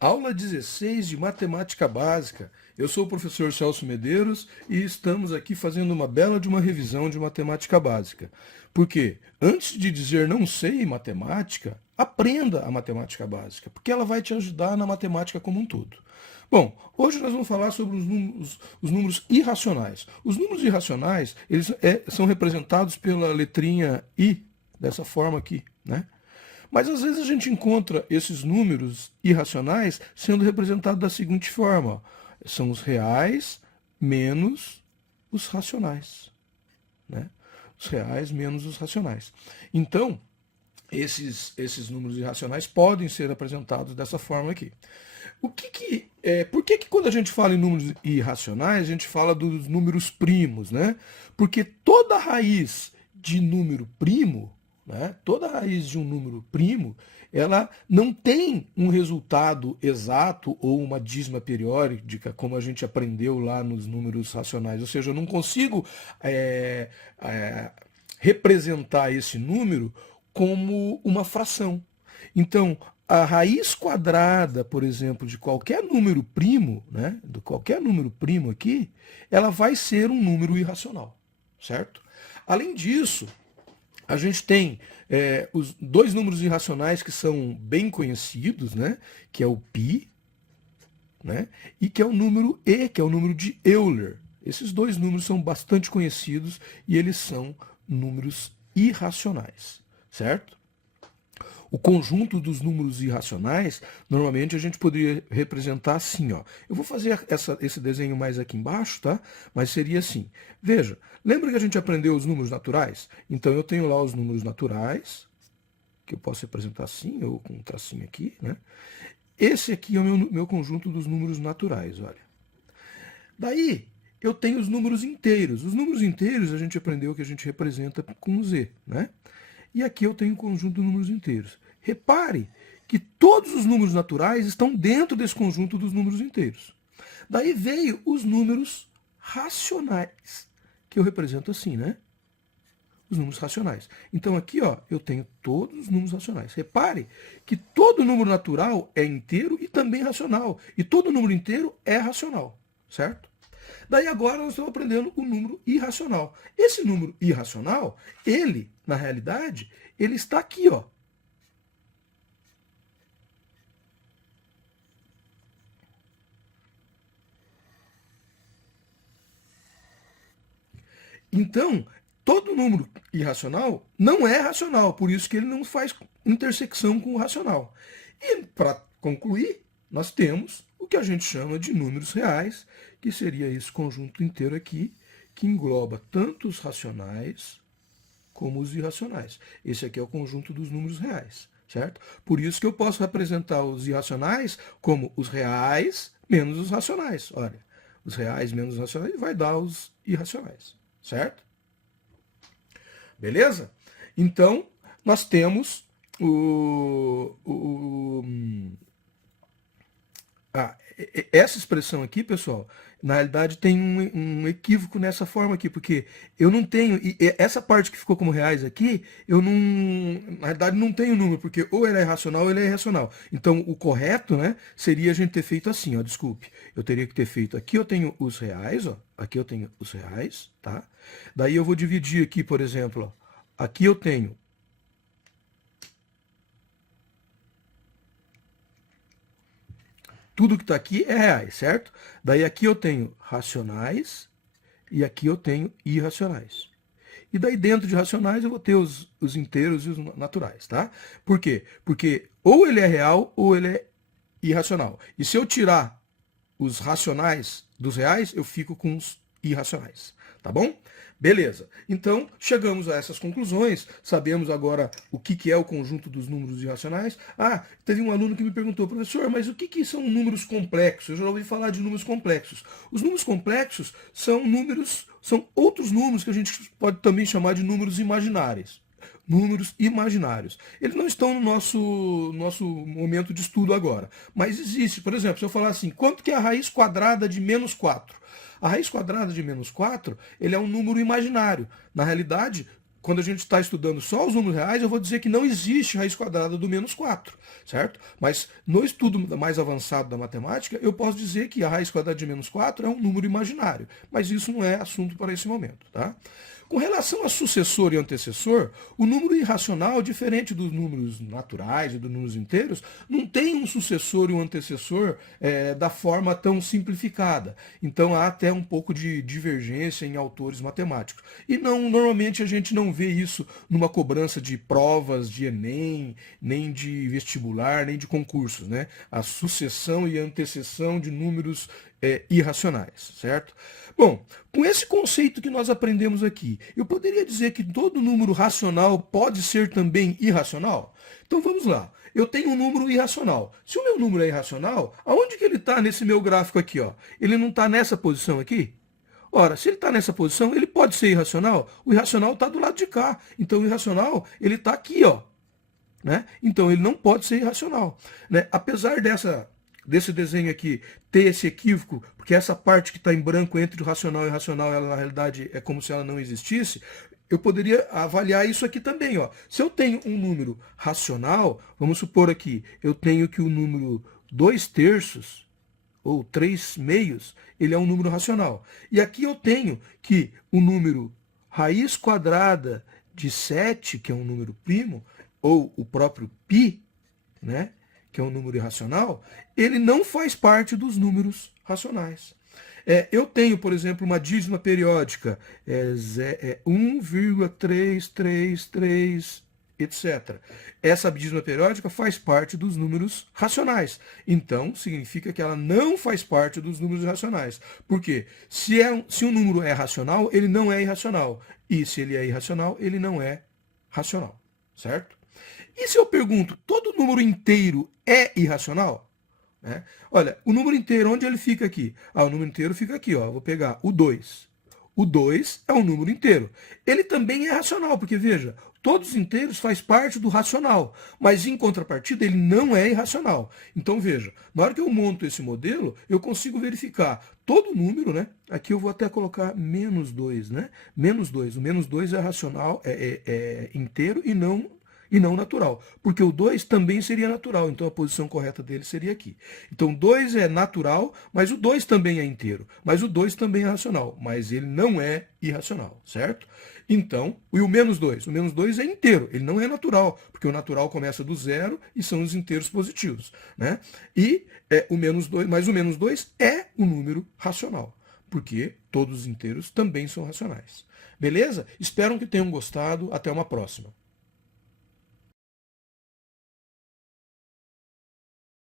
Aula 16 de Matemática Básica. Eu sou o professor Celso Medeiros e estamos aqui fazendo uma bela de uma revisão de Matemática Básica. Porque antes de dizer não sei matemática, aprenda a Matemática Básica, porque ela vai te ajudar na matemática como um todo. Bom, hoje nós vamos falar sobre os números irracionais. Os números irracionais, eles são representados pela letrinha I, dessa forma aqui, né? Mas às vezes a gente encontra esses números irracionais sendo representados da seguinte forma: são os reais menos os racionais, né? Os reais menos os racionais. Então, esses números irracionais podem ser apresentados dessa forma aqui. Por que quando a gente fala em números irracionais, a gente fala dos números primos, né? Porque toda raiz de número primo, né? Toda raiz de um número primo, ela não tem um resultado exato ou uma dízima periódica, como a gente aprendeu lá nos números racionais. Ou seja, eu não consigo representar esse número como uma fração. Então, a raiz quadrada, por exemplo, de qualquer número primo, né, de qualquer número primo aqui, ela vai ser um número irracional, certo? Além disso, a gente tem os dois números irracionais que são bem conhecidos, né, que é o π, né, e que é o número e, que é o número de Euler. Esses dois números são bastante conhecidos e eles são números irracionais, certo? O conjunto dos números irracionais, normalmente a gente poderia representar assim, ó. Eu vou fazer esse desenho mais aqui embaixo, tá? Mas seria assim. Veja, lembra que a gente aprendeu os números naturais? Então eu tenho lá os números naturais, que eu posso representar assim, ou com um tracinho aqui, né? Esse aqui é o meu conjunto dos números naturais, olha. Daí, eu tenho os números inteiros. Os números inteiros a gente aprendeu que a gente representa com Z, né? E aqui eu tenho um conjunto de números inteiros. Repare que todos os números naturais estão dentro desse conjunto dos números inteiros. Daí veio os números racionais, que eu represento assim, né? Os números racionais. Então aqui, ó, eu tenho todos os números racionais. Repare que todo número natural é inteiro e também racional. E todo número inteiro é racional, certo? Daí agora nós estamos aprendendo o número irracional. Esse número irracional, ele, na realidade, ele está aqui, ó. Então, todo número irracional não é racional, por isso que ele não faz intersecção com o racional. E, para concluir, nós temos o que a gente chama de números reais, que seria esse conjunto inteiro aqui, que engloba tanto os racionais como os irracionais. Esse aqui é o conjunto dos números reais, certo? Por isso que eu posso representar os irracionais como os reais menos os racionais. Olha, os reais menos os racionais vai dar os irracionais, certo? Beleza? Então, nós temos essa expressão aqui, pessoal, na realidade tem um equívoco nessa forma aqui, porque eu não tenho, essa parte que ficou como reais aqui, eu não, na realidade não tenho número, porque ou ele é racional ou ele é irracional. Então o correto, né, seria a gente ter feito assim, ó, desculpe, eu teria que ter feito, aqui eu tenho os reais, ó, aqui eu tenho os reais, tá? Daí eu vou dividir aqui, por exemplo, ó, aqui eu tenho tudo que está aqui é reais, certo? Daí aqui eu tenho racionais e aqui eu tenho irracionais. E daí dentro de racionais eu vou ter os inteiros e os naturais, tá? Por quê? Porque ou ele é real ou ele é irracional. E se eu tirar os racionais dos reais, eu fico com os irracionais, tá bom? Beleza. Então, chegamos a essas conclusões, sabemos agora o que é o conjunto dos números irracionais. Ah, teve um aluno que me perguntou, professor, mas o que são números complexos? Eu já ouvi falar de números complexos. Os números complexos são números, são outros números que a gente pode também chamar de números imaginários. Números imaginários. Eles não estão no nosso momento de estudo agora. Mas existe, por exemplo, se eu falar assim, quanto que é a raiz quadrada de menos 4? A raiz quadrada de menos 4, ele é um número imaginário. Na realidade, quando a gente está estudando só os números reais, eu vou dizer que não existe raiz quadrada do menos 4, certo? Mas no estudo mais avançado da matemática, eu posso dizer que a raiz quadrada de menos 4 é um número imaginário, mas isso não é assunto para esse momento, tá? Com relação a sucessor e antecessor, o número irracional, diferente dos números naturais e dos números inteiros, não tem um sucessor e um antecessor da forma tão simplificada. Então há até um pouco de divergência em autores matemáticos. E normalmente a gente não vê isso numa cobrança de provas de Enem, nem de vestibular, nem de concursos, né? A sucessão e antecessão de números irracionais, certo? Bom, com esse conceito que nós aprendemos aqui, eu poderia dizer que todo número racional pode ser também irracional? Então vamos lá. Eu tenho um número irracional. Se o meu número é irracional, aonde que ele está nesse meu gráfico aqui? Ó? Ele não está nessa posição aqui? Ora, se ele está nessa posição, ele pode ser irracional? O irracional está do lado de cá. Então o irracional, ele está aqui, ó. Né? Então ele não pode ser irracional. Né? Apesar desse desenho aqui ter esse equívoco, porque essa parte que está em branco entre o racional e o irracional, ela na realidade é como se ela não existisse, eu poderia avaliar isso aqui também. Ó. Se eu tenho um número racional, vamos supor aqui, eu tenho que o número 2/3, ou 3/2, ele é um número racional. E aqui eu tenho que o número raiz quadrada de 7, que é um número primo, ou o próprio π, né, que é um número irracional, ele não faz parte dos números racionais. Eu tenho, por exemplo, uma dízima periódica, 1,333, etc. Essa dízima periódica faz parte dos números racionais. Então, significa que ela não faz parte dos números irracionais. Por quê? Se um número é racional, ele não é irracional. E se ele é irracional, ele não é racional. Certo? E se eu pergunto, todo número inteiro é irracional? Olha, o número inteiro, onde ele fica aqui? O número inteiro fica aqui, ó. Vou pegar o 2. O 2 é um número inteiro. Ele também é racional, porque veja, todos os inteiros faz parte do racional, mas em contrapartida ele não é irracional. Então veja, na hora que eu monto esse modelo, eu consigo verificar todo número, né? Aqui eu vou até colocar -2, né? -2. O -2 é racional, é inteiro e não natural, porque o 2 também seria natural, então a posição correta dele seria aqui. Então 2 é natural, mas o 2 também é inteiro, mas o 2 também é racional, mas ele não é irracional, certo? Então, e o -2? O -2 é inteiro, ele não é natural, porque o natural começa do zero e são os inteiros positivos, né? E o -2, mas o -2 é um número racional, porque todos os inteiros também são racionais. Beleza? Espero que tenham gostado, até uma próxima.